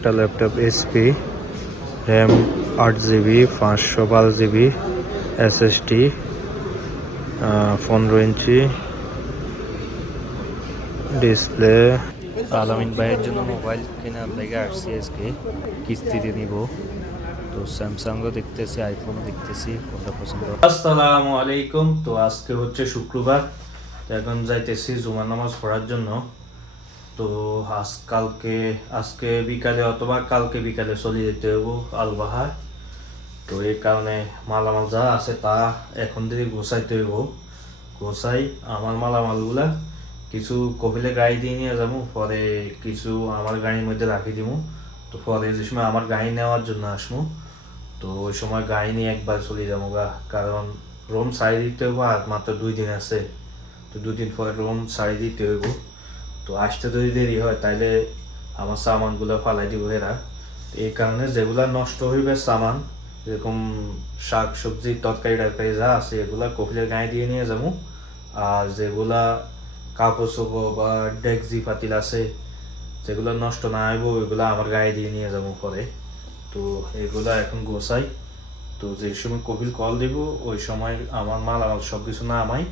একটা laptop SP, RAM 8 GB, 512 GB, SSD, 15 inch display. আলামিন ভাইয়ের জন্য মোবাইল কেনার লেগে আসছি আজকে, কিস্তিতে নিব। তো স্যামসাংও দেখতেছি, আইফোনও দেখতেছি, কোনটা পছন্দ। আসসালামু আলাইকুম। তো আজকে হচ্ছে শুক্রবার, তো এখন যাইতেছি জুমার নামাজ পড়ার জন্য। তো আজকে বিকালে অথবা কালকে বিকালে চলে যেতে হবো আলবাহার। তো এই কারণে মালামাল যা আছে তা এখন থেকে গোছাইতে হইব। গোছাই আমার মালামালগুলা কিছু কপিলে গাড়ি দিয়ে নিয়ে যাবো, পরে কিছু আমার গাড়ির মধ্যে রাখি দিব। তো পরে যে সময় আমার গাড়ি নেওয়ার জন্য আসবো, তো ওই সময় গাড়ি নিয়ে একবার চলে যাবো গা, কারণ রোম সারি দিতে হইব। আর মাত্র 2 দিন আছে, তো 2 দিন পরে রোম সারি দিতে হইব। তো আসতে যদি দেরি হয় তাইলে আমার সামানগুলো ফালাই দিব এরা। এই কারণে যেগুলা নষ্ট হইবে সামান, যেরকম শাক সবজি তরকারি টরকারি যা আছে এগুলা কপিলের গায়ে দিয়ে নিয়ে যাবো। আর যেগুলা কাপড় চোপড় বা ডেকজি পাতিল আছে যেগুলো নষ্ট না হইব ওইগুলা আমার গায়ে দিয়ে নিয়ে যাবো পরে। তো এগুলা এখন গোছাই। তো যে সময় কপিল কল দিব ওই সময় আমার মাল আমার সব কিছু না আমায়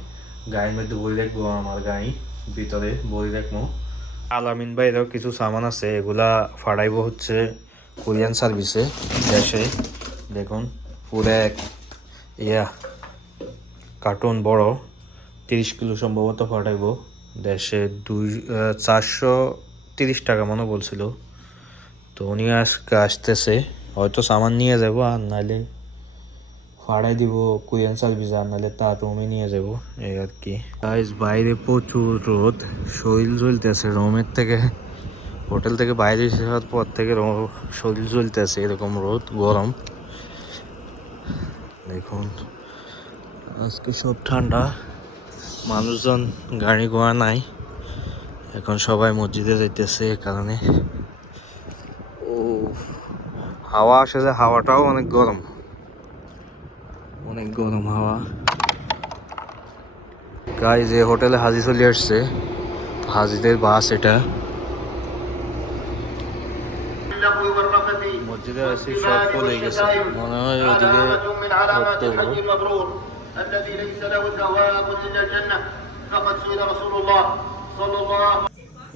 গাড়ির মধ্যে বই রাখবো, আমার গাড়ি ভিতরে বই রাখবো। আলামিন ভাইয়েরও কিছু সামান আছে, এগুলা ফাড়াইব হচ্ছে কোরিয়ান সার্ভিসে দেশে। দেখুন পুরো এক কার্টুন বড় 30 কিলো সম্ভবত ফাটাইব দেশে। 430 টাকা মনে বলছিল। তো উনি আজকে আসতেছে, হয়তো সামান নিয়ে যাব, আর নাহলে ফাড়াই দিব কোরিয়ান সার্ভিস, আর নাহলে তা রুমে নিয়ে যাব, এই আর কি। গাইস বাইরে প্রচুর রোদ, শরীর জ্বলতেছে। রুমের থেকে হোটেল থেকে বাইরে আসার পর থেকে শরীর জ্বলতেছে, এরকম রোদ গরম। দেখুন আজকে সব ঠান্ডা, মানুষজন গাড়ি ঘোড়া নাই, এখন সবাই মসজিদে যাইতেছে। এই কারণে ও হাওয়া আসে, যে হাওয়াটাও অনেক গরম, অনেক গরম হাওয়া। গাইস যে হোটেলে হাজি চলে আসছে, হাজিদের বাস এটা। মসজিদে আসি সব ফুল হয়ে গেছে, মনে হয় ওদিকে ঘুরতে হবো।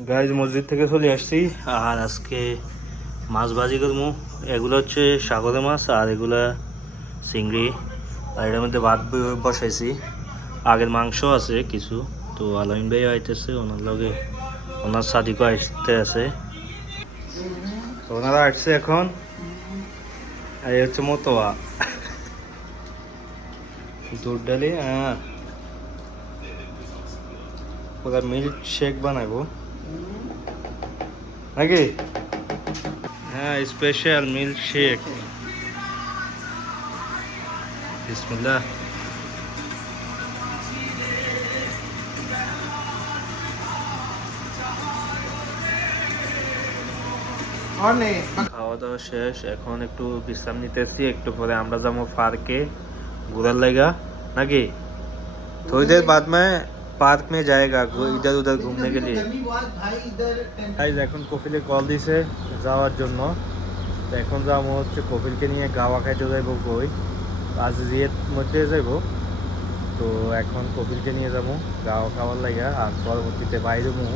গাইজ মসজিদ থেকে চলে আসছি, আর আজকে মাছ ভাজি করবো। এগুলো হচ্ছে সাগরের মাছ, আর এগুলা চিংড়ি। আর এটার মধ্যে ভাত বসাইছি, আগের মাংস আছে কিছু। তো আলামিন ভাই আইতেছে, ওনার লগে ওনার সাদিকও আসতে আছে। তো ওনারা আসছে এখন। আর এই হচ্ছে মতোয়া দুধ ডালি, ওরা মিল্ক শেক বানাবো নাকি? হ্যাঁ, স্পেশাল মিল্ক শেক। বিসমিল্লাহ। খাওয়া দাওয়া শেষ, এখন একটু বিশ্রাম নিতেছি। একটু পরে আমরা যাবো পার্কে ঘোরার লাগা নাকি? थोड़ी देर बाद में पार्क में जाएगा इधर उधर घूमने के लिए। এখন কপিলে কল দিছে যাওয়ার জন্য। তো এখন যাবো হচ্ছে কপিলকে নিয়ে গাওয়া খাইতে যাইবো, কই আজ জিয়ের মধ্যে যাইবো। তো এখন কপিলকে নিয়ে যাবো গাওয়া খাওয়ার লাগা, আর পরবর্তীতে বাইরে মু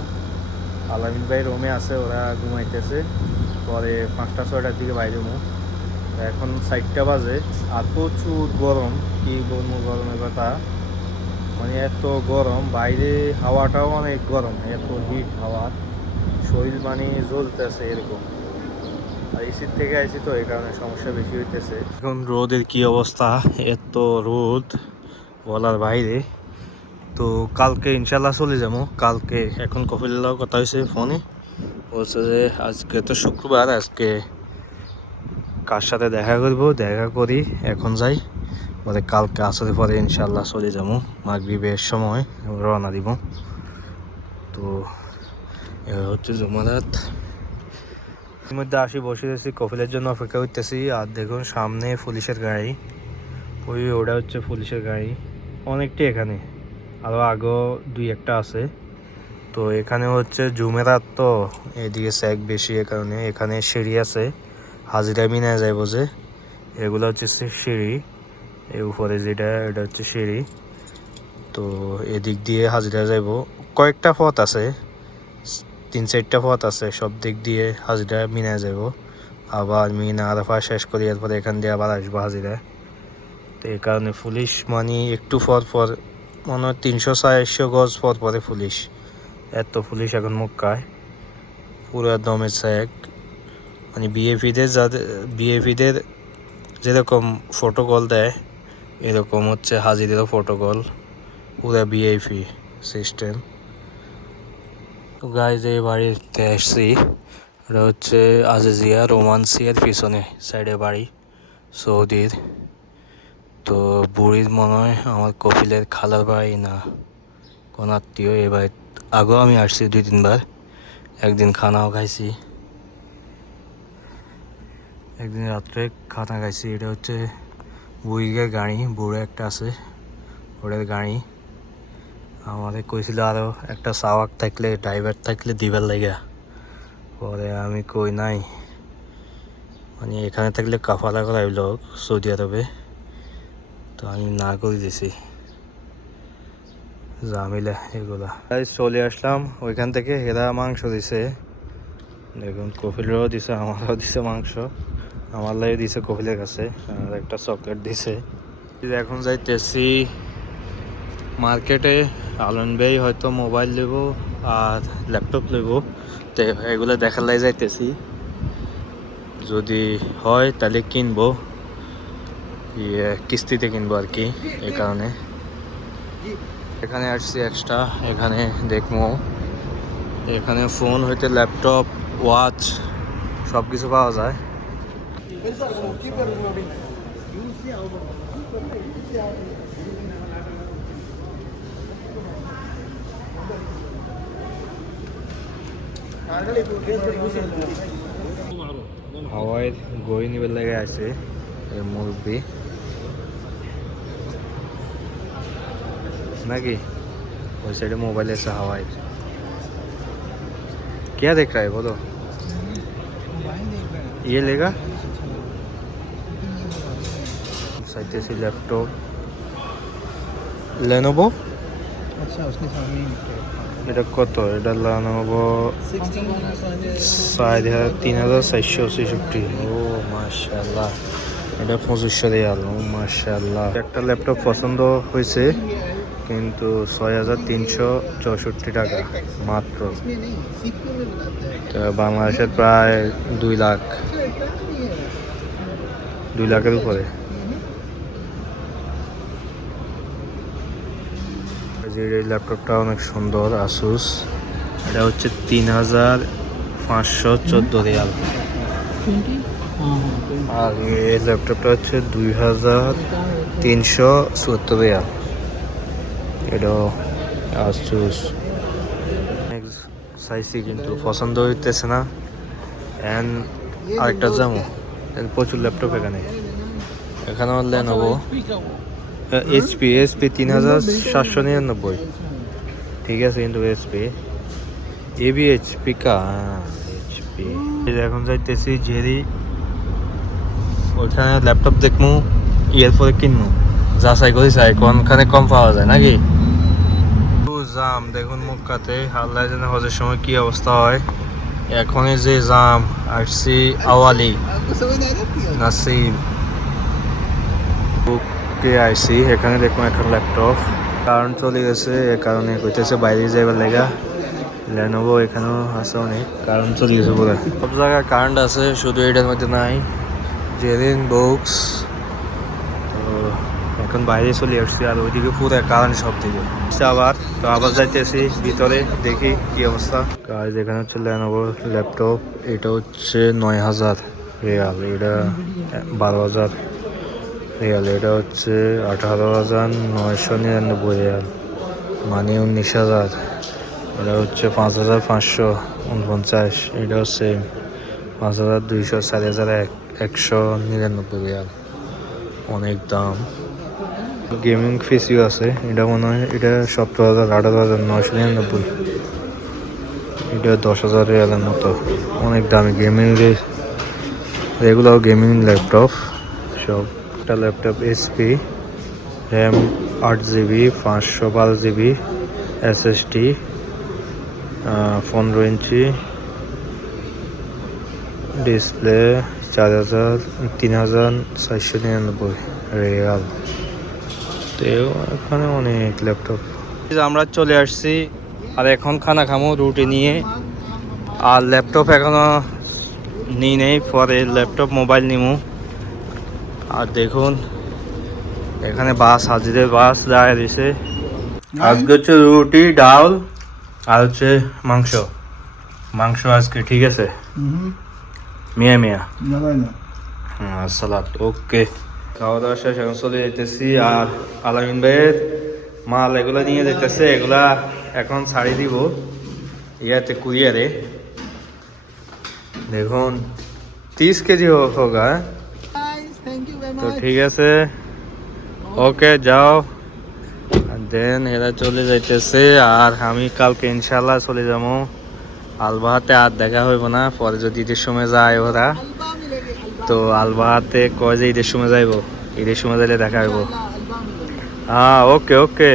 আলামিন ভাই রুমে আছে, ওরা ঘুমাইতেছে। পরে 5টা-6টার দিকে বাইরে মু। এখন 4টা বাজে, আর প্রচুর গরম, কি বলবো গরমের কথা। মানে এত গরম, বাইরে হাওয়াটাও অনেক গরম, এত হিট হাওয়া, শরীর মানে জ্বলতেছে এরকম। আর এসির থেকে আইসি তো এই কারণে সমস্যা বেশি হইতেছে। এখন রোদের কি অবস্থা, এত রোদ বলার বাইরে। তো কালকে ইনশাল্লাহ চলে যাবো কালকে। এখন কপিলের কথা হয়েছে ফোনে, বলছে যে আজকে তো শুক্রবার, আজকে কার সাথে দেখা করবো, দেখা করি এখন যাই, পরে কালকে আসলে পরে ইনশাল্লাহ চলে যাবো। মাগরিবের সময় রওনা দিব। তো এবার হচ্ছে জুমারাত। এর মধ্যে আসি বসে গেছি, কপিলের জন্য অপেক্ষা করতেছি। আর দেখুন সামনে পুলিশের গাড়ি, ওটা হচ্ছে পুলিশের গাড়ি অনেকটাই, এখানে আরও আগেও 2-1টা আছে। তো এখানে হচ্ছে জুমেরাত, তো এদিকে স্যাক বেশি, এ কারণে এখানে সিঁড়ি আছে, হাজিরা মিনা যাইব যে এগুলো হচ্ছে সিঁড়ি, এই উপরে যেটা এটা হচ্ছে সিঁড়ি। তো এদিক দিয়ে হাজিরা যাইব, কয়েকটা পথ আছে, 3-4টা পথ আছে, সব দিক দিয়ে হাজিরা মিনা যাব। আবার মিনা আরাফা শেষ করি, এরপরে এখান দিয়ে আবার আসবো হাজিরা। তো এই কারণে পুলিশ মানে একটু পর পর, মনে হয় 300-400 গজ পর পরে পুলিশ, এত পুলিশ এখন মক্কায়, পুরো দমে চেক। মানে বিএপিদের যেরকম প্রোটোকল দেয় এরকম হচ্ছে হাজিদেরও প্রোটোকল, পুরো ভিআইপি সিস্টেম। তো গাইজ এই বাড়িতে আসছি, এটা হচ্ছে আজিজিয়া রোমান্সিয়ার পিছনে সাইডে বাড়ি, সৌদির। তো বুড়ির মনে হয় আমার কপিলের খালার বাড়ি, না কোন আত্মীয়। এ বাড়ি আগেও আমি আসছি 2-3 বার, একদিন খানাও খাইছি, একদিন রাত্রে খানা খাইছি। এটা হচ্ছে বুড়ির গাড়ি, বুড়ো একটা আছে ওদের গাড়ি। আমাদের কইছিল আরও একটা সাওয়াক থাকলে, ড্রাইভার থাকলে দিবার লাগা, পরে আমি কই নাই, মানে এখানে থাকলে কাফালা করাই লোক সৌদি আরবে, তো আমি না করে দিছি জামিলা এগুলা। চলে আসলাম ওইখান থেকে, এরা মাংস দিছে, দেখুন কপিলেরও দিছে, আমারও দিছে মাংস, আমার লাগে দিছে কপিলের কাছে, আর একটা চকলেট দিছে। এখন যাইতেছি মার্কেটে, আলন ভাই হয়তো মোবাইল নেব আর ল্যাপটপ নেব, তো এগুলো দেখার লাই যাইতেছি, যদি হয় তাহলে কিনবো, কিস্তিতে কিনবো আর কি। এই কারণে এখানে আসছি এক্সট্রা, এখানে দেখবো, এখানে ফোন হইতে ল্যাপটপ, ওয়াচ সব কিছু পাওয়া যায়। হাওয়াই গই নিবার লাগে আছে মুরব্বী नाकी, वही साइड मोबाइल ऐसा हवा है। क्या देख रहा है बोलो? ये लेगा साइड से लैपटॉप लेनोवो। अच्छा उसके सामने ही এটা কত? এটা Lenovo 3466। ও মাশাআল্লাহ, এটা 2500 রিয়াল। ও মাশাআল্লাহ, একটা ল্যাপটপ পছন্দ হয়েছে কিন্তু 6364 টাকা মাত্র, বাংলাদেশের প্রায় 2 লাখ, 2 লাখের উপরে। এই ল্যাপটপটা অনেক সুন্দর, আসুস, এটা হচ্ছে 3514 রিয়াল, আর এই ল্যাপটপটা হচ্ছে 2370 রিয়াল। এটাও আসুস চাইছি কিন্তু পছন্দ হইতেছে না। এন্ড আরেকটা জামো, প্রচুর ল্যাপটপ এখানেও Lenovo এইচপি 3799, ঠিক আছে, কিন্তু এইচপি কা এইচপি। এখন যাইতেছি জেরি, ওইখানে ল্যাপটপ দেখমু, এরপরে কিনবো, যাচাই করি চাই কোনখানে কম পাওয়া যায় নাকি। জাম দেখুন মক্কাতে, আল্লাহ জানে হজের সময় কি অবস্থা হয়। এখনই যে জাম, আসছি আওয়ালি নাসিব আইসি, এখানে দেখুন এখন ল্যাপটপ, কারেন্ট চলে গেছে, এ কারণে কইতেছে বাইরে যাইবার লেগা। Lenovo এখানেও আছে অনেক, কারেন্ট চলে গেছে পুরো, সব জায়গায় কারেন্ট আছে, শুধু এটার মধ্যে নাই। জেরিন বুকস, তো এখন বাইরে চলে আসছি, আর ওইদিকে পুরো কারেন্ট সব দিকে আবার। তো আবার যাইতেছি ভিতরে, দেখি কি অবস্থা। কাজ এখানে হচ্ছে Lenovo ল্যাপটপ, এটা হচ্ছে 9000 রিয়াল, এটা 12000 রিয়াল, এটা হচ্ছে 18999 রিয়াল, মানে 19000। এটা হচ্ছে 5549, এটাও সেম 5200, 4199 রিয়াল, অনেক দাম। গেমিং পিসিও আছে, এটা মনে হয় এটা 17000, 18999। এটা 10,000 রিয়ালের মতো, অনেক দামি গেমিং রেগুলার গেমিং ল্যাপটপ সব। একটা laptop HP, RAM 8 GB, 512 GB, SSD, 15 inch display, 3,499 Real. তো এখানে অনেক ল্যাপটপ। আমরা চলে আসছি আর এখন খানা খামো রুটি নিয়ে, আর ল্যাপটপ এখনো নিই নেই, পরে ল্যাপটপ মোবাইল নিমু। আর দেখুন এখানে বাস, হাজিদের বাস যায় দিছে। আজকে হচ্ছে রুটি, ডাল আর হচ্ছে মাংস। মাংস আজকে ঠিক আছে, মিয়া মিয়া। সালাদ ওকে। খাওয়া দাওয়া শেষ, এখন চলে যেতেছি। আর আলামিন ভাইয়ের মাল এগুলা নিয়ে যেতেছে, এগুলা এখন ছাড়ি দিব ইয়াতে কুরিয়ারে। দেখুন 30 কেজি হোগা। তো ঠিক আছে, ওকে যাও। দেন এরা চলে যাইতেছে, আর আমি কালকে ইনশাল্লাহ চলে যাবো আলবাহাতে। আর দেখা হইব না, পরে যদি ঈদের সময় যায় ওরা, তো আলবাহাতে কয় যে ঈদের সময় যাইব, ঈদের সময় যাইলে দেখা হইব। হ্যাঁ ওকে ওকে।